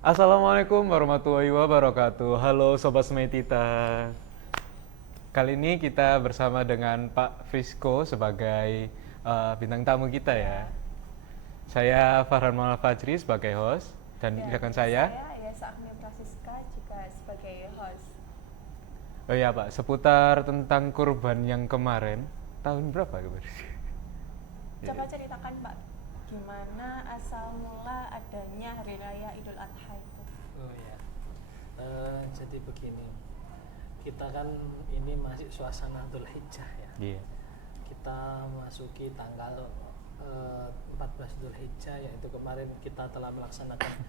Assalamualaikum warahmatullahi wabarakatuh. Halo Sobat Semetita. Kali ini kita bersama dengan Pak Frisco sebagai bintang tamu kita ya. Ya, Saya Farhan Maulana Fajri sebagai host dan dan rekan saya. saya Yasa Agnia Prasiska juga sebagai host. Oh iya Pak, seputar tentang kurban yang kemarin. Tahun berapa kemarin? Coba ceritakan Pak, gimana asal mula adanya Hari Raya Idul Adha itu? Oh ya, jadi begini, kita kan ini masih suasana Dhul Hijjah ya. Iya. Kita masuki tanggal 14 Dhul Hijjah, yaitu kemarin kita telah melaksanakan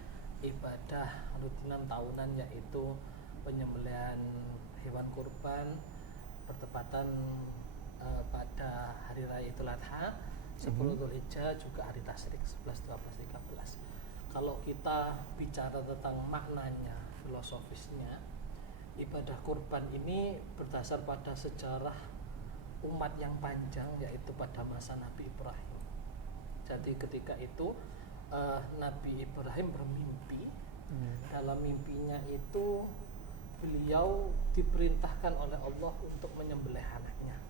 ibadah rutinan tahunan, yaitu penyembelihan hewan kurban bertepatan pada Hari Raya Idul Adha 10 Dhul Hijjah, juga hari tasyrik 11, 12, 13. Kalau kita bicara tentang maknanya, filosofisnya, ibadah kurban ini berdasar pada sejarah umat yang panjang, yaitu pada masa Nabi Ibrahim. Jadi ketika itu Nabi Ibrahim bermimpi. Dalam mimpinya itu beliau diperintahkan oleh Allah untuk menyembelih anaknya,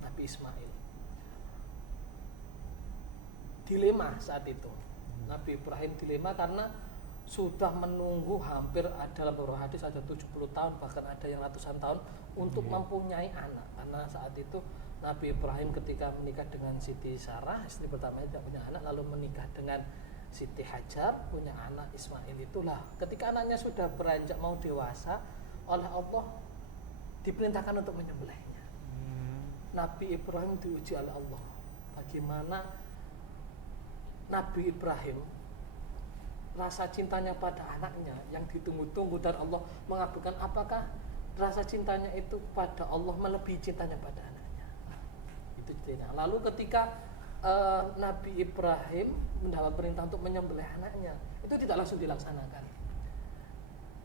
Nabi Ismail. Dilema saat itu, Nabi Ibrahim dilema karena sudah menunggu hampir, dalam beberapa hadis ada 70 tahun, bahkan ada yang ratusan tahun untuk mempunyai anak. Karena saat itu Nabi Ibrahim ketika menikah dengan Siti Sarah, istri pertamanya, tidak punya anak, lalu menikah dengan Siti Hajar, punya anak Ismail. Itulah ketika anaknya sudah beranjak mau dewasa, oleh Allah diperintahkan untuk menyembelihnya. Nabi Ibrahim diuji oleh Allah. Bagaimana Nabi Ibrahim rasa cintanya pada anaknya yang ditunggu-tunggu, dan Allah mengabulkan. Apakah rasa cintanya itu pada Allah melebihi cintanya pada anaknya? Itu ceritanya. Lalu ketika Nabi Ibrahim mendapat perintah untuk menyembelih anaknya, itu tidak langsung dilaksanakan.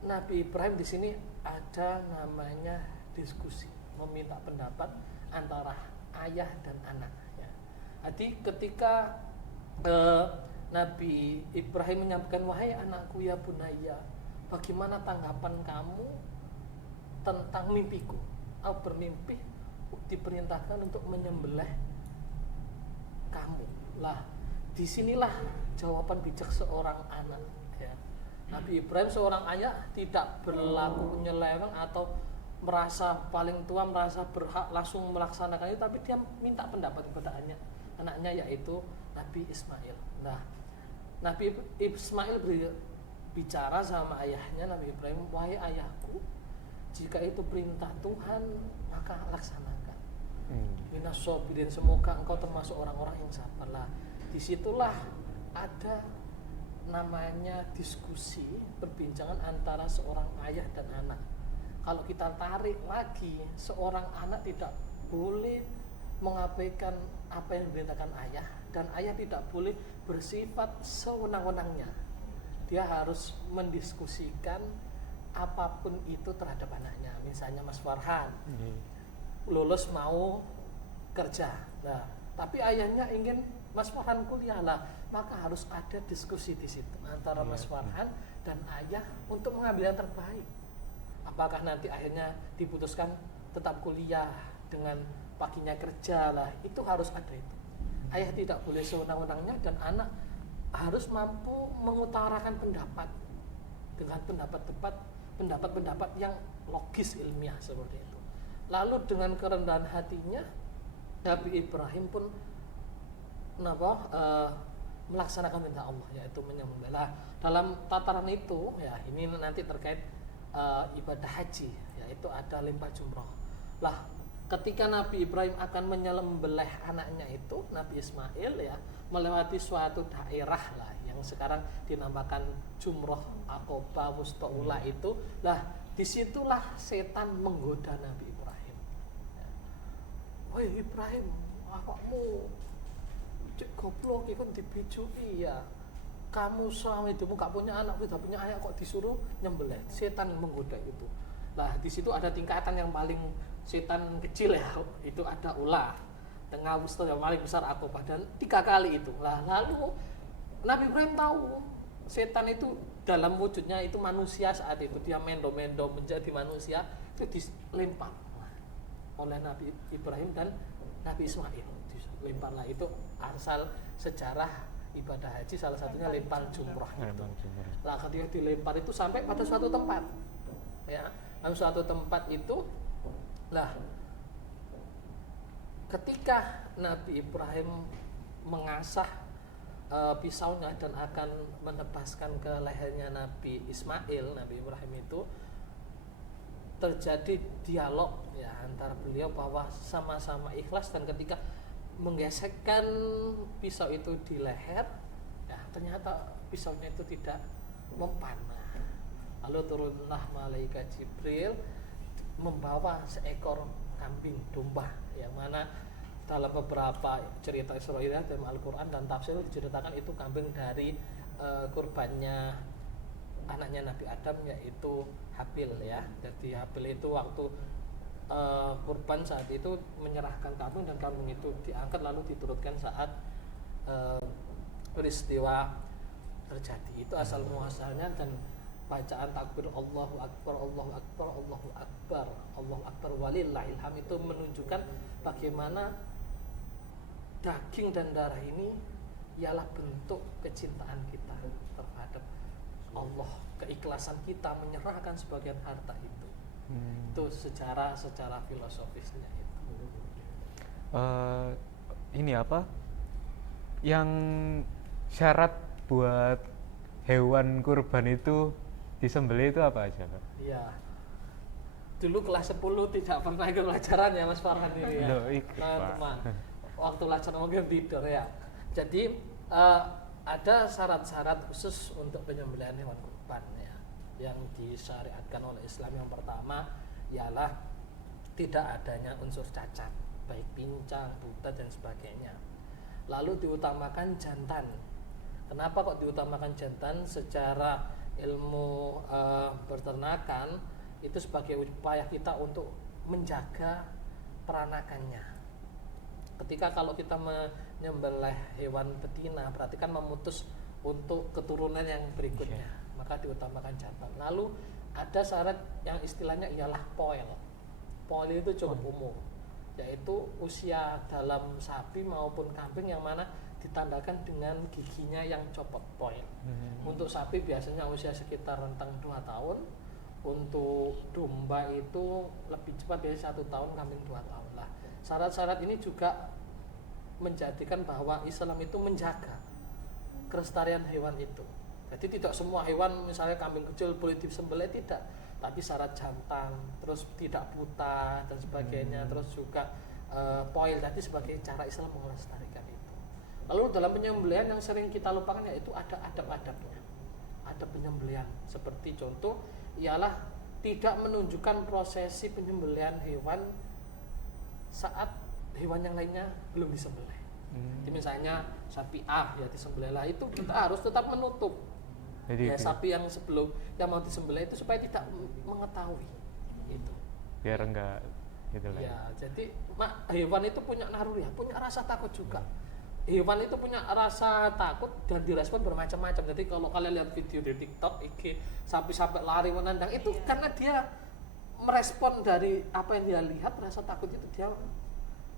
Nabi Ibrahim di sini ada namanya diskusi, meminta pendapat antara ayah dan anak. Ya. Jadi ketika Nabi Ibrahim menyampaikan, wahai anakku ya bunaya, bagaimana tanggapan kamu tentang mimpiku? Aku bermimpi diperintahkan untuk menyembelih kamu. Lah, disinilah jawaban bijak seorang anak. Ya. Nabi Ibrahim seorang ayah tidak berlaku nyeleweng atau merasa paling tua, merasa berhak langsung melaksanakan itu, tapi dia minta pendapat kepada anaknya, yaitu Nabi Ismail. Nah, Nabi Ismail bicara sama ayahnya Nabi Ibrahim, wahai ayahku, jika itu perintah Tuhan maka laksanakan. Minas sobirin, semoga engkau termasuk orang-orang yang sabar. Lah, disitulah ada namanya diskusi, perbincangan antara seorang ayah dan anak. Kalau kita tarik lagi, seorang anak tidak boleh mengabaikan apa yang diperintahkan ayah, dan ayah tidak boleh bersifat sewenang-wenangnya. Dia harus mendiskusikan apapun itu terhadap anaknya. Misalnya Mas Farhan lulus mau kerja, nah tapi ayahnya ingin Mas Farhan kuliah, lah maka harus ada diskusi di situ antara Mas Farhan dan ayah untuk mengambil yang terbaik. Apakah nanti akhirnya diputuskan tetap kuliah dengan paginya kerja, lah itu harus ada itu. Ayah tidak boleh sewenang-wenangnya, dan anak harus mampu mengutarakan pendapat dengan pendapat yang logis, ilmiah seperti itu. Lalu dengan kerendahan hatinya Nabi Ibrahim pun melaksanakan perintah Allah, yaitu menyembelih. Dalam tataran itu ya, ini nanti terkait ibadah haji, yaitu ada lempah jumroh. Lah, ketika Nabi Ibrahim akan menyembelih anaknya itu, Nabi Ismail ya, melewati suatu daerah lah yang sekarang dinamakan Jumroh Aqobah Musta'ula itu. Lah, disitulah setan menggoda Nabi Ibrahim. Ya. Woi Ibrahim, awakmu cek goblok iki kan dibijuki ya. Kamu selama hidupmu gak punya anak, tidak punya ayah, kok disuruh nyembelih. Setan menggoda itu. Lah, di situ ada tingkatan yang paling setan kecil ya, itu ada ulah, tengah wusta yang paling besar Aqobah, dan 3 kali itu. Lah, lalu Nabi Ibrahim tahu setan itu dalam wujudnya itu manusia saat itu dia mendo-mendo menjadi manusia itu dilempar oleh Nabi Ibrahim dan Nabi Ismail. Dilemparlah, itu asal sejarah ibadah haji salah satunya lempar jumroh itu. Lah ketika dilempar itu sampai pada suatu tempat, ya, suatu tempat itu, lah ketika Nabi Ibrahim mengasah pisaunya dan akan menebaskan ke lehernya Nabi Ismail, Nabi Ibrahim itu terjadi dialog ya antara beliau bahwa sama-sama ikhlas, dan ketika menggesekkan pisau itu di leher, ya ternyata pisaunya itu tidak mempan. Lalu turunlah malaikat Jibril membawa seekor kambing domba, yang mana dalam beberapa cerita Israiliyat dalam Al-Quran dan tafsir diceritakan itu kambing dari kurbannya anaknya Nabi Adam, yaitu Habil ya. Jadi Habil itu waktu kurban saat itu menyerahkan kambing, dan kambing itu diangkat lalu diturutkan saat peristiwa terjadi. Itu asal muasalnya, dan bacaan takbir Allahu Akbar, Allahu Akbar, Allahu Akbar, Allahu Akbar walillahil hamd itu menunjukkan bagaimana daging dan darah ini ialah bentuk kecintaan kita terhadap Allah, keikhlasan kita menyerahkan sebagian harta itu. Itu secara filosofisnya itu. Ini apa? Yang syarat buat hewan kurban itu disembelih itu apa aja, Pak? Iya. Dulu kelas 10 tidak pernah ikut pelajaran ya Mas Farhan ini ya. Loh, teman. Waktu pelajaran mungkin tidur ya. Jadi ada syarat-syarat khusus untuk penyembelihan hewan kurban ya, yang disyariatkan oleh Islam. Yang pertama ialah tidak adanya unsur cacat, baik pincang, buta dan sebagainya. Lalu diutamakan jantan. Kenapa kok diutamakan jantan? Secara ilmu peternakan itu sebagai upaya kita untuk menjaga peranakannya. Ketika kalau kita menyembelih hewan betina, berarti kan memutus untuk keturunan yang berikutnya, maka diutamakan jantan. Lalu ada syarat yang istilahnya ialah poil. Poil itu cukup umum, yaitu usia dalam sapi maupun kambing yang mana ditandakan dengan giginya yang copot, poil. Untuk sapi biasanya usia sekitar rentang 2 tahun. Untuk domba itu lebih cepat, biasanya 1 tahun, kambing 2 tahun lah. Syarat-syarat ini juga menjadikan bahwa Islam itu menjaga kelestarian hewan itu. Jadi tidak semua hewan, misalnya kambing kecil boleh disembelih, tidak. Tapi syarat jantan, terus tidak buta dan sebagainya, terus juga poil tadi sebagai cara Islam melestarikan itu. Lalu dalam penyembelihan yang sering kita lupakan yaitu ada adab-adabnya. Ada penyembelihan seperti contoh ialah tidak menunjukkan prosesi penyembelihan hewan saat hewan yang lainnya belum disembelih. Jadi misalnya sapi A ya disembelihlah, itu kita harus tetap menutup. Jadi ya, sapi yang sebelum yang mau disembelih itu supaya tidak mengetahui itu. Biar enggak gitu lah. Ya, jadi hewan itu punya naluri, punya rasa takut juga. Hewan itu punya rasa takut dan direspon bermacam-macam. Jadi kalau kalian lihat video di TikTok, IG, sapi sampai lari menendang itu karena dia merespon dari apa yang dia lihat, rasa takut itu dia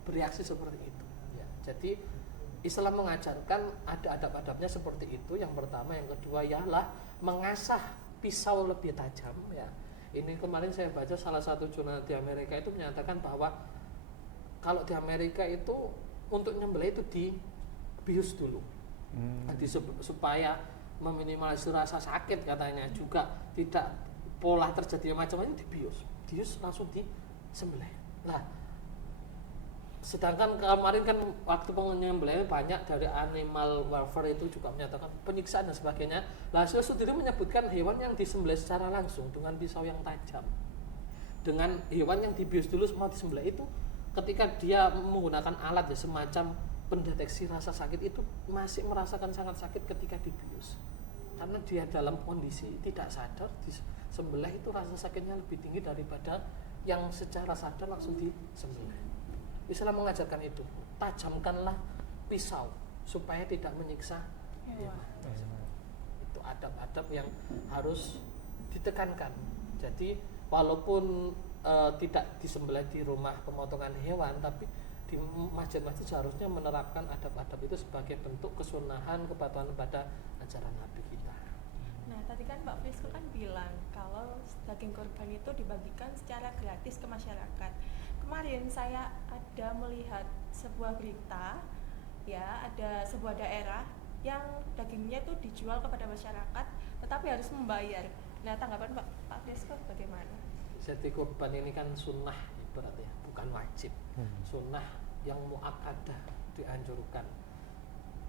bereaksi seperti itu. Ya, jadi Islam mengajarkan ada adab-adabnya seperti itu. Yang pertama, yang kedua ialah mengasah pisau lebih tajam. Ya, ini kemarin saya baca salah satu jurnal di Amerika itu menyatakan bahwa kalau di Amerika itu untuk nyembelih itu dibius dulu, nanti supaya meminimalisir rasa sakit katanya, juga tidak pola terjadi macam-macam, dibius langsung disembelih. Nah, sedangkan kemarin kan waktu penyembelihan banyak dari animal welfare itu juga menyatakan penyiksaan dan sebagainya. Nah, Rasul sendiri menyebutkan hewan yang disembelih secara langsung dengan pisau yang tajam, dengan hewan yang dibius dulu semua disembelih itu, ketika dia menggunakan alat ya semacam pendeteksi rasa sakit itu masih merasakan sangat sakit ketika dibius, karena dia dalam kondisi tidak sadar. Disembelih itu rasa sakitnya lebih tinggi daripada yang secara sadar langsung disembelih. Islam mengajarkan itu, tajamkanlah pisau supaya tidak menyiksa hewan. itu adab-adab yang harus ditekankan. Jadi walaupun tidak disembelih di rumah pemotongan hewan, tapi di masjid-masjid seharusnya menerapkan adab-adab itu sebagai bentuk kesunahan kepatuhan pada ajaran Nabi kita. Nah, tadi kan Mbak Frisko kan bilang kalau daging kurban itu dibagikan secara gratis ke masyarakat. Kemarin saya ada melihat sebuah berita, ya, ada sebuah daerah yang dagingnya itu dijual kepada masyarakat, tetapi harus membayar. Nah, tanggapan Pak Frisko bagaimana? Jadi kurban ini kan sunnah ibarat ya, bukan wajib. Sunnah yang muakkadah dianjurkan.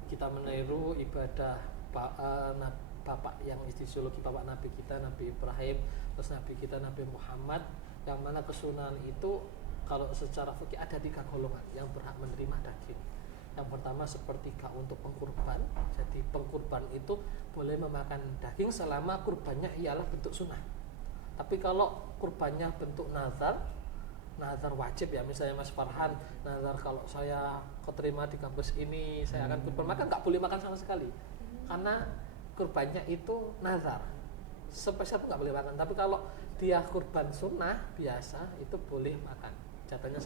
Kita meniru ibadah bapak yang ideologi bapak Nabi kita Nabi Ibrahim, terus Nabi kita Nabi Muhammad, yang mana kesunahan itu kalau secara fikih ada 3 golongan yang berhak menerima daging. Yang pertama sepertiga untuk pengkurban. Jadi pengkurban itu boleh memakan daging selama kurbannya ialah bentuk sunnah. Tapi kalau kurbannya bentuk nazar wajib ya, misalnya Mas Farhan nazar kalau saya keterima di kampus ini saya akan kurban, maka nggak boleh makan sama sekali karena kurbannya itu nazar, spesial itu nggak boleh makan. Tapi kalau dia kurban sunnah biasa itu boleh makan, jatuhnya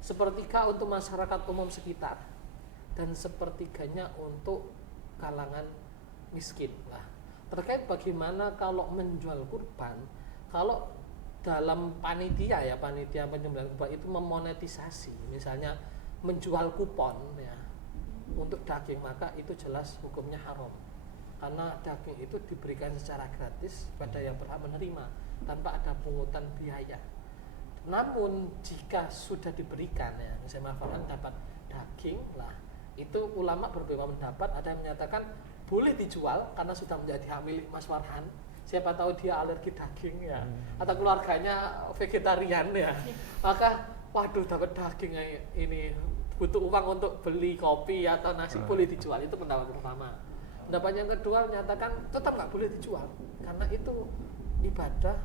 sepertiga untuk masyarakat umum sekitar dan sepertiganya untuk kalangan miskin. Nah, terkait bagaimana kalau menjual kurban, kalau dalam panitia penyembelihan kurban itu memonetisasi, misalnya menjual kupon ya untuk daging, maka itu jelas hukumnya haram karena daging itu diberikan secara gratis pada yang berhak menerima tanpa ada pungutan biaya. Namun jika sudah diberikan ya, misalnya Farhan dapat daging lah, itu ulama berbeda pendapat. Ada yang menyatakan boleh dijual karena sudah menjadi hak milik Mas Farhan. Siapa tahu dia alergi daging ya, atau keluarganya vegetarian ya, maka waduh dapat daging ini butuh uang untuk beli kopi atau nasi, boleh dijual. Itu pendapat pertama. Pendapat yang kedua menyatakan tetap nggak boleh dijual karena itu ibadah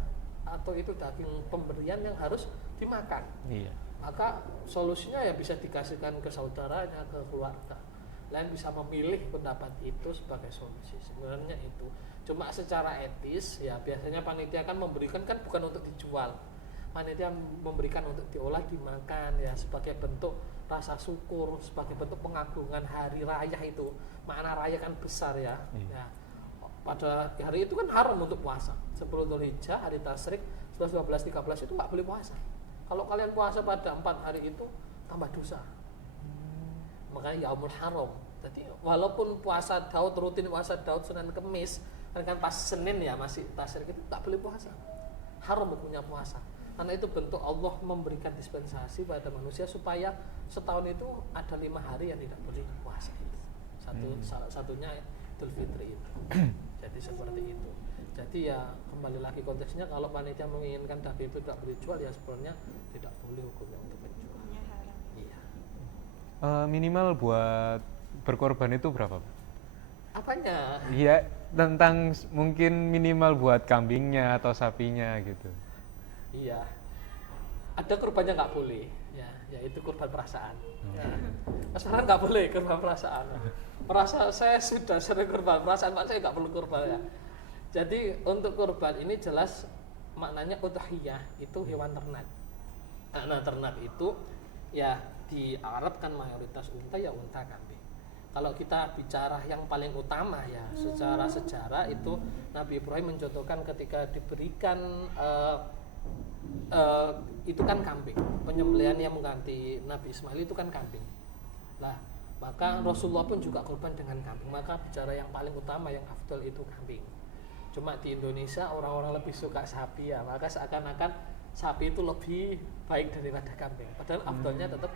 atau itu daging pemberian yang harus dimakan. Iya. Maka solusinya ya bisa dikasihkan ke saudaranya, ke keluarga. Lain bisa memilih pendapat itu sebagai solusi. Sebenarnya itu cuma secara etis ya biasanya panitia kan memberikan kan bukan untuk dijual. Panitia memberikan untuk diolah, dimakan ya sebagai bentuk rasa syukur, sebagai bentuk pengagungan hari raya itu. Makna raya kan besar ya. Ya. Pada hari itu kan haram untuk puasa. 10 Dzulhijjah, hari tasyrik, 11, 12, 13 itu nggak boleh puasa. Kalau kalian puasa pada 4 hari itu tambah dosa. Makanya yaumul haram. Jadi walaupun puasa Daud, rutin puasa Daud Senin Kemis, kan pas Senin ya masih tasyrik itu nggak boleh puasa. Haram hukumnya puasa. Karena itu bentuk Allah memberikan dispensasi pada manusia supaya setahun itu ada 5 hari yang tidak boleh puasa itu. Salah satunya Idul Fitri itu. Jadi seperti itu. Jadi ya kembali lagi konteksnya, kalau panitia menginginkan daging itu tidak boleh jual ya sebenarnya tidak boleh hukumnya untuk menjual. Hukumnya haram. Iya. Minimal buat berkorban itu berapa, Pak? Apanya? Iya, tentang mungkin minimal buat kambingnya atau sapinya gitu. Iya. Ada kurbannya nggak boleh, ya, yaitu kurban perasaan. Ya. Sekarang nggak boleh kurban perasaan. Merasa saya sudah sering kurban perasaan, Pak, saya nggak perlu kurban ya. Jadi untuk kurban ini jelas maknanya udhiyah itu hewan ternak. Nah, ternak itu ya di Arab kan mayoritas unta ya unta kambing. Kalau kita bicara yang paling utama ya secara sejarah itu Nabi Ibrahim mencontohkan ketika diberikan itu kan kambing, penyembelihan yang mengganti Nabi Ismail itu kan kambing. Lah, maka Rasulullah pun juga kurban dengan kambing. Maka bicara yang paling utama yang afdal itu kambing. Cuma di Indonesia orang-orang lebih suka sapi ya, maka seakan-akan sapi itu lebih baik daripada kambing. Padahal afdalnya tetap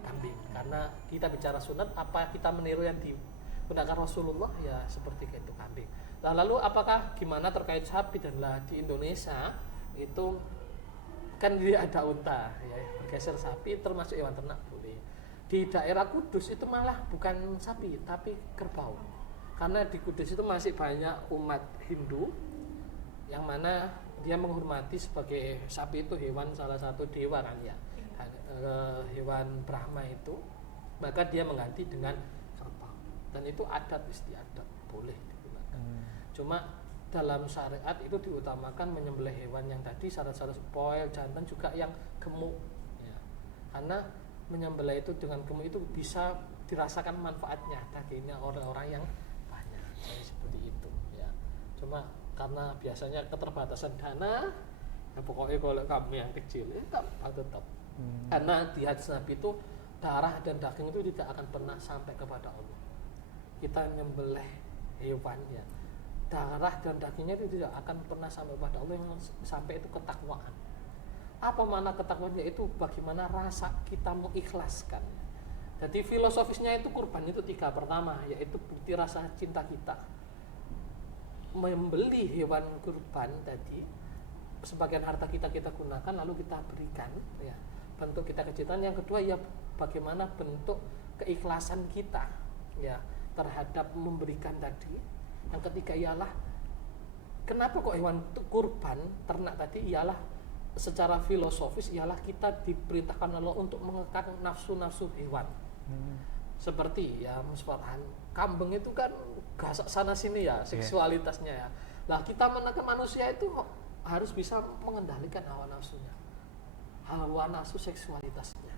kambing. Karena kita bicara sunat, apa kita meniru yang digunakan Rasulullah ya seperti itu kambing. Nah, lalu apakah gimana terkait sapi? Dan lah di Indonesia itu kan dia ada unta ya, bergeser sapi termasuk hewan ternak boleh. Di daerah Kudus itu malah bukan sapi tapi kerbau. Karena di Kudus itu masih banyak umat Hindu yang mana dia menghormati sebagai sapi itu hewan salah satu dewa kan ya. Hewan Brahma itu, maka dia mengganti dengan kerbau. Dan itu adat istiadat boleh digunakan. Cuma dalam syariat itu diutamakan menyembelih hewan yang tadi syarat-syarat poil, jantan juga yang gemuk ya. Karena menyembelih itu dengan gemuk itu bisa dirasakan manfaatnya dagingnya orang-orang yang banyak. Jadi seperti itu ya. Cuma karena biasanya keterbatasan dana ya pokoknya kalau kami yang kecil ya tetap. Karena di hadis Nabi itu darah dan daging itu tidak akan pernah sampai kepada Allah. Kita nyembelih hewan ya, darah dan dagingnya itu tidak akan pernah sampai kepada Allah, yang sampai itu ketakwaan. Apa makna ketakwaan? Yaitu bagaimana rasa kita mengikhlaskan. Jadi filosofisnya itu kurban itu 3. Pertama yaitu bukti rasa cinta kita membeli hewan kurban tadi, sebagian harta kita gunakan lalu kita berikan ya, bentuk kita kecintaan. Yang kedua ya bagaimana bentuk keikhlasan kita ya terhadap memberikan tadi. Yang ketiga ialah kenapa kok hewan kurban ternak tadi, ialah secara filosofis ialah kita diperintahkan Allah untuk mengekang nafsu-nafsu hewan. Seperti ya misalkan kambing itu kan gasak sana sini ya seksualitasnya ya. Lah kita menekan manusia itu harus bisa mengendalikan hawa nafsunya, hawa nafsu seksualitasnya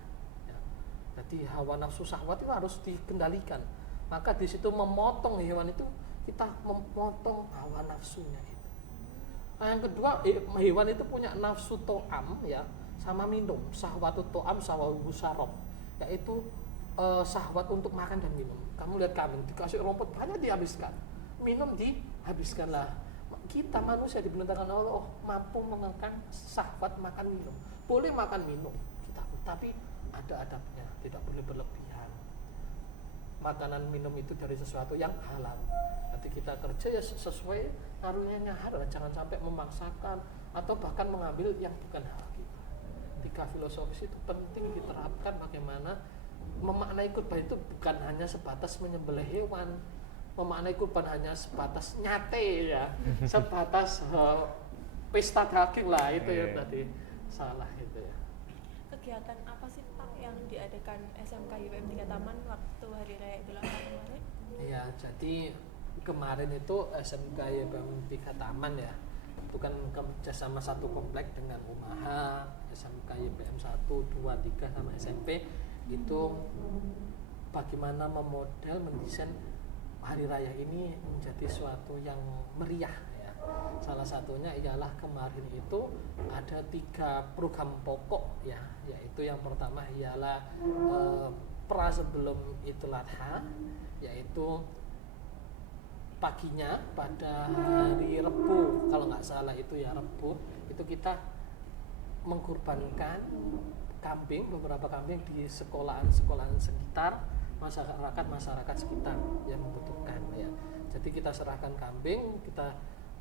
ya. Jadi hawa nafsu syahwat itu harus dikendalikan. Maka di situ memotong hewan itu kita memotong hawa nafsunya itu. Nah, yang kedua hewan itu punya nafsu to'am ya sama minum, syahwatu to'am syahwatu syarab, yaitu syahwat untuk makan dan minum. Kamu lihat kambing dikasih rumput banyak dihabiskan, minum dihabiskanlah. Kita manusia diperintahkan Allah mampu mengekang syahwat makan minum. Boleh makan minum kita, tapi ada adabnya, tidak boleh berlebihan. Makanan minum itu dari sesuatu yang halal. Nanti kita kerja ya sesuai karunia halal, jangan sampai memaksakan atau bahkan mengambil yang bukan hak kita. 3 filosofis itu penting diterapkan, bagaimana memaknai kurban itu bukan hanya sebatas menyembelih hewan, memaknai kurban hanya sebatas nyate ya, sebatas pesta daging lah itu ya tadi salah itu ya. Kegiatan apa sih Pak yang diadakan SMK YPM 3 Taman waktu Hari Raya Idul Adha kemarin? Iya, jadi kemarin itu SMK YPM 3 Taman ya, itu kan kerjasama satu komplek dengan UMAHA, SMK YPM 1, 2, 3 sama SMP. Itu bagaimana memodel mendesain hari raya ini menjadi suatu yang meriah ya. Salah satunya ialah kemarin itu ada 3 program pokok ya, yaitu yang pertama ialah pra sebelum Idul Adha, yaitu paginya pada hari Rebu kalau nggak salah itu ya Rebu, itu kita mengkurbankan kambing, beberapa kambing di sekolahan sekitar, masyarakat sekitar yang membutuhkan ya. Jadi kita serahkan kambing kita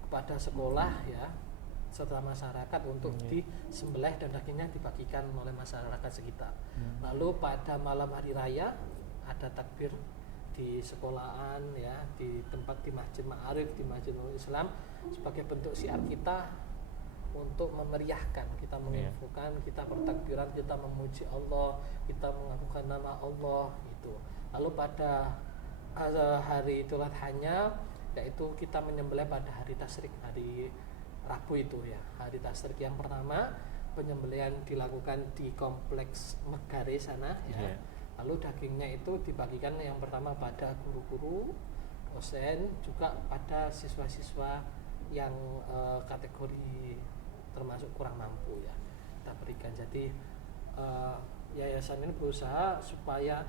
kepada sekolah ya, serta masyarakat untuk disembelih dan dagingnya dibagikan oleh masyarakat sekitar. Lalu pada malam hari raya ada takbir di sekolahan ya, di tempat di Masjid Ma'arif, di Masjid Nurul Islam, sebagai bentuk syiar kita untuk memeriahkan, kita menginfokan, kita bertakbiran, kita memuji Allah, kita mengakukan nama Allah gitu. Lalu pada hari Idul Adha-nya, yaitu kita menyembelih pada hari tasyrik, hari Rabu itu ya, hari tasyrik yang pertama penyembelihan dilakukan di kompleks Megare sana ya. Lalu dagingnya itu dibagikan yang pertama pada guru-guru, dosen, juga pada siswa-siswa yang kategori termasuk kurang mampu ya, kita berikan. Jadi yayasan ini berusaha supaya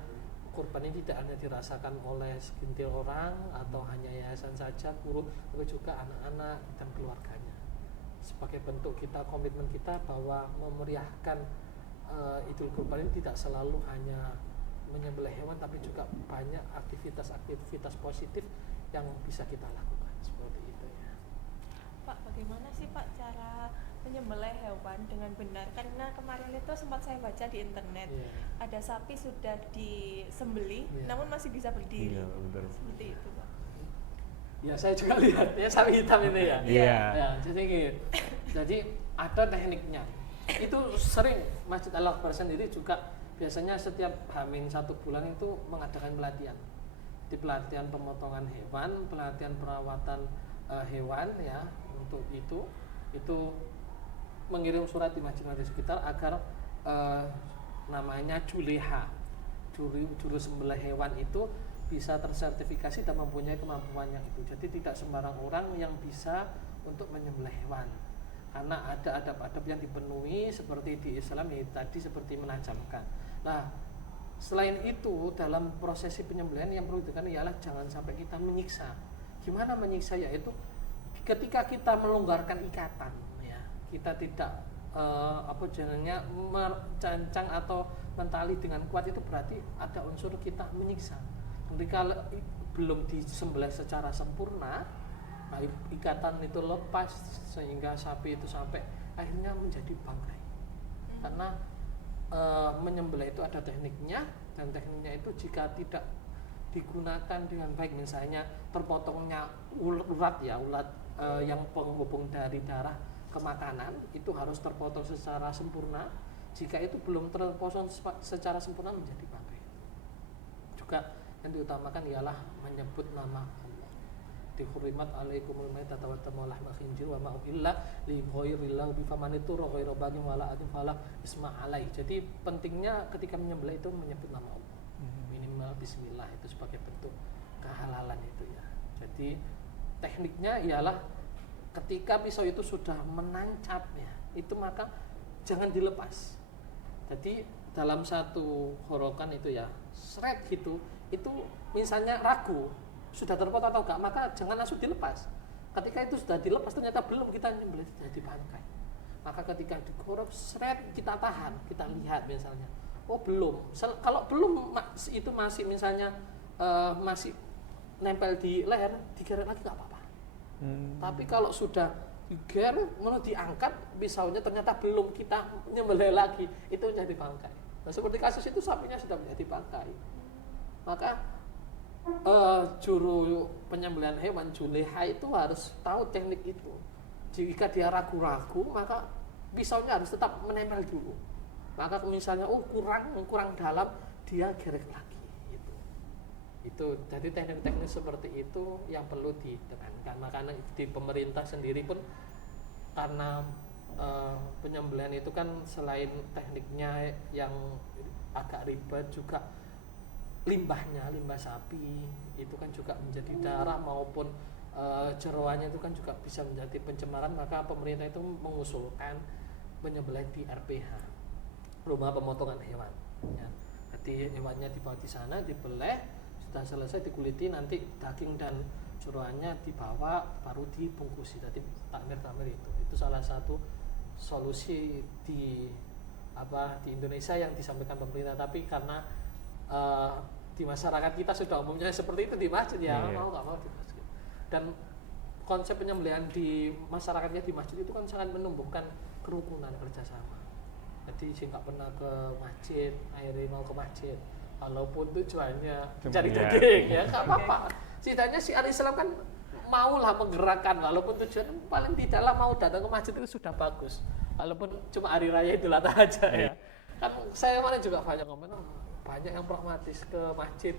kurban ini tidak hanya dirasakan oleh segelintir orang atau hanya yayasan saja, guru, tapi juga anak-anak dan keluarganya, sebagai bentuk kita, komitmen kita bahwa memeriahkan Idul Kurban ini tidak selalu hanya menyembelih hewan, tapi juga banyak aktivitas positif yang bisa kita lakukan seperti itu ya. Pak, bagaimana sih Pak cara menyembelih hewan dengan benar? Karena kemarin itu sempat saya baca di internet, ada sapi sudah disembelih namun masih bisa berdiri. Seperti itu Pak. Ya saya juga lihat ya sapi hitam ini ya. Ya, jadi ada tekniknya. Itu sering Masjid Al-Akbar sendiri juga biasanya setiap H-1 bulan itu mengadakan pelatihan. di pelatihan pemotongan hewan, pelatihan perawatan hewan ya. Untuk itu mengirim surat di masjid-masjid sekitar agar namanya juleha, juru sembelih hewan itu bisa tersertifikasi dan mempunyai kemampuan yang itu. Jadi tidak sembarang orang yang bisa untuk menyembelih hewan, karena ada adab-adab yang dipenuhi seperti di Islam ya, tadi seperti menajamkan. Nah, selain itu dalam prosesi penyembelihan yang perlu ditekan ialah jangan sampai kita menyiksa. Gimana menyiksa? Yaitu ketika kita melonggarkan ikatan ya, kita tidak mencancang atau mentali dengan kuat, itu berarti ada unsur kita menyiksa. Ketika belum disembelih secara sempurna, nah ikatan itu lepas sehingga sapi itu sampai akhirnya menjadi bangkai. Karena menyembelih itu ada tekniknya, dan tekniknya itu jika tidak digunakan dengan baik, misalnya terpotongnya urat yang penghubung dari darah ke makanan, itu harus terpotong secara sempurna. Jika itu belum terpotong secara sempurna, menjadi bangkai. Juga yang diutamakan ialah menyebut nama Allah. Dihurimat alaikumul maitatu wa damu lahma khinzir wa ma uhilla li ghairillah bi famanitu ghairu bagin wala adin fala isma alai. Jadi pentingnya ketika menyembelih itu menyebut nama Allah. Minimal bismillah itu sebagai bentuk kehalalan itu ya. Jadi tekniknya ialah ketika pisau itu sudah menancap ya, itu maka jangan dilepas. Jadi dalam satu horokan itu ya, seret gitu, itu misalnya ragu sudah terpotong atau enggak, maka jangan langsung dilepas. Ketika itu sudah dilepas ternyata belum, kita nyembelih jadi bangkai. Maka ketika dikorok seret, kita tahan, kita lihat misalnya, oh belum. Kalau belum itu masih misalnya masih nempel di leher, digeret lagi nggak apa-apa. Tapi kalau sudah digeret, mau diangkat pisaunya ternyata belum, kita nyembelih lagi, itu menjadi bangkai. Nah seperti kasus itu sapinya sudah menjadi bangkai. Maka juru penyembelihan hewan juleha itu harus tahu teknik itu. Jika dia ragu-ragu, maka pisaunya harus tetap menempel dulu. Maka misalnya kurang dalam, dia gerek lagi. Itu jadi teknik-teknik seperti itu yang perlu ditekankan. Karena di pemerintah sendiri pun karena penyembelihan itu kan selain tekniknya yang agak ribet, juga limbah sapi itu kan juga menjadi darah maupun jeroannya itu kan juga bisa menjadi pencemaran. Maka pemerintah itu mengusulkan penyembelihan di RPH, rumah pemotongan hewan ya. Jadi hewannya dibawa di sana, dibeleh, sudah selesai dikuliti, nanti daging dan jeroannya dibawa baru dibungkusi. Tadi takmir itu salah satu solusi di Indonesia yang disampaikan pemerintah. Tapi karena di masyarakat kita sudah umumnya seperti itu di masjid ya, mau nggak mau di masjid. Dan konsep penyembelihan di masyarakatnya di masjid itu kan sangat menumbuhkan kerukunan, kerjasama. Jadi saya nggak pernah ke masjid, akhirnya mau ke masjid, walaupun tujuannya cari daging ya nggak apa-apa. Setidaknya syiar Islam kan maulah menggerakkan, walaupun tujuan paling tidak lah mau datang ke masjid itu sudah bagus, walaupun cuma hari raya Idul Adha aja ya. Kan saya kemarin juga banyak yang pragmatis ke masjid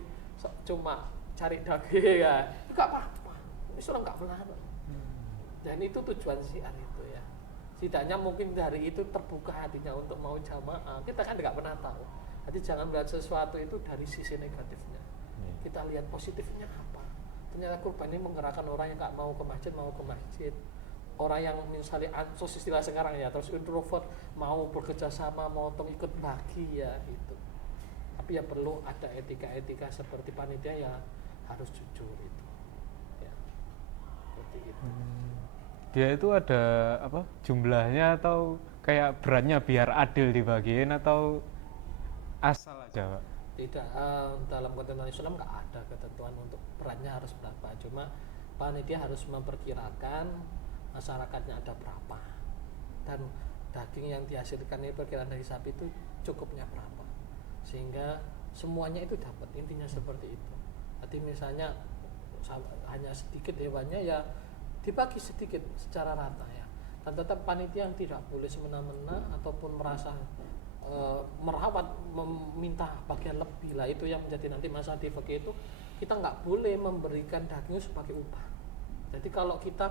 cuma cari daging ya, nggak apa-apa, Islam nggak melarang. Dan itu tujuan syiar itu ya. Setidaknya mungkin dari itu terbuka hatinya untuk mau jamaah. Kita kan nggak pernah tahu. Jadi jangan melihat sesuatu itu dari sisi negatifnya. Kita lihat positifnya apa. Ternyata kurban ini menggerakkan orang yang nggak mau ke masjid. Orang yang misalnya ansos istilah sekarang ya, terus introvert mau bekerja sama, mau ikut bagi ya itu. Tapi ya perlu ada etika-etika seperti panitia ya harus jujur itu. Ya. Seperti itu. Dia itu ada jumlahnya atau kayak beratnya biar adil dibagiin atau asal aja Pak? Tidak, dalam ketentuan Islam nggak ada ketentuan untuk beratnya harus berapa. Cuma panitia harus memperkirakan masyarakatnya ada berapa dan daging yang dihasilkan ini perkiraan dari sapi itu cukupnya berapa, sehingga semuanya itu dapat. Intinya seperti itu. Jadi misalnya hanya sedikit hewannya ya dibagi sedikit secara rata ya. Dan tetap panitia yang tidak boleh semena-mena ataupun merasa merawat meminta bagian lebih lah, itu yang menjadi nanti masalah di fikih itu kita nggak boleh memberikan daging sebagai upah. Jadi kalau kita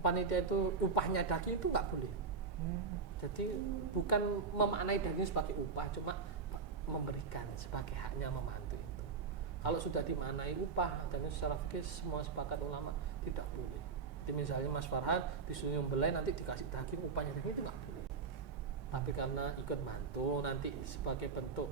panitia itu upahnya daging itu nggak boleh. Jadi bukan memaknai daging sebagai upah, cuma memberikan sebagai haknya membantu itu. Kalau sudah dimaknai upah, dan secara fikih semua sepakat ulama tidak boleh. Jadi misalnya Mas Farhan disuruh nyembelih nanti dikasih daging, upahnya daging itu nggak boleh. Tapi karena ikut bantu nanti sebagai bentuk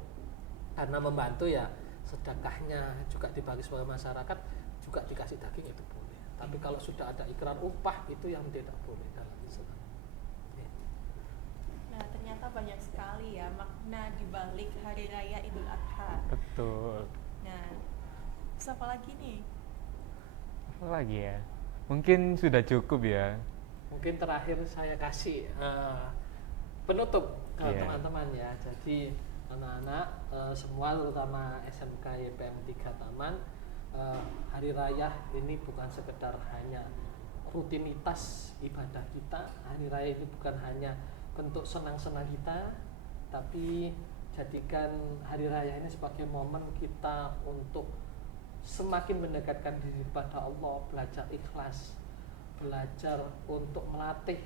karena membantu ya sedekahnya juga dibagi sebagai masyarakat juga dikasih daging itu boleh. Tapi kalau sudah ada ikrar upah itu yang tidak boleh dalam Islam. Ya. Nah, ternyata banyak sekali ya makna di balik Hari Raya Idul Adha. Betul. Nah, terus apa lagi nih? Apa lagi ya? Mungkin sudah cukup ya. Mungkin terakhir saya kasih penutup ke Iya. teman-teman ya. Jadi anak-anak semua terutama SMK YPM 3 Taman, hari raya ini bukan sekedar hanya rutinitas ibadah kita. Hari raya ini bukan hanya bentuk senang-senang kita, tapi jadikan hari raya ini sebagai momen kita untuk semakin mendekatkan diri kepada Allah, belajar ikhlas, belajar untuk melatih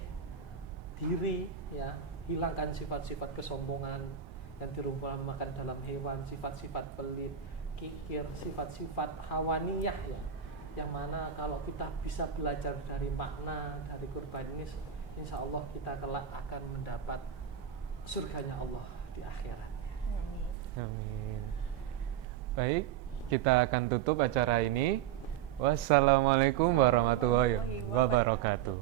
diri ya, hilangkan sifat-sifat kesombongan yang dirumpamakan dalam hewan, sifat-sifat pelit, kikir, sifat-sifat hawaniyah ya, yang mana kalau kita bisa belajar dari makna dari kurban ini, insya Allah kita kelak akan mendapat surganya Allah di akhirat. Amin. Baik, kita akan tutup acara ini. Wassalamualaikum warahmatullahi wabarakatuh.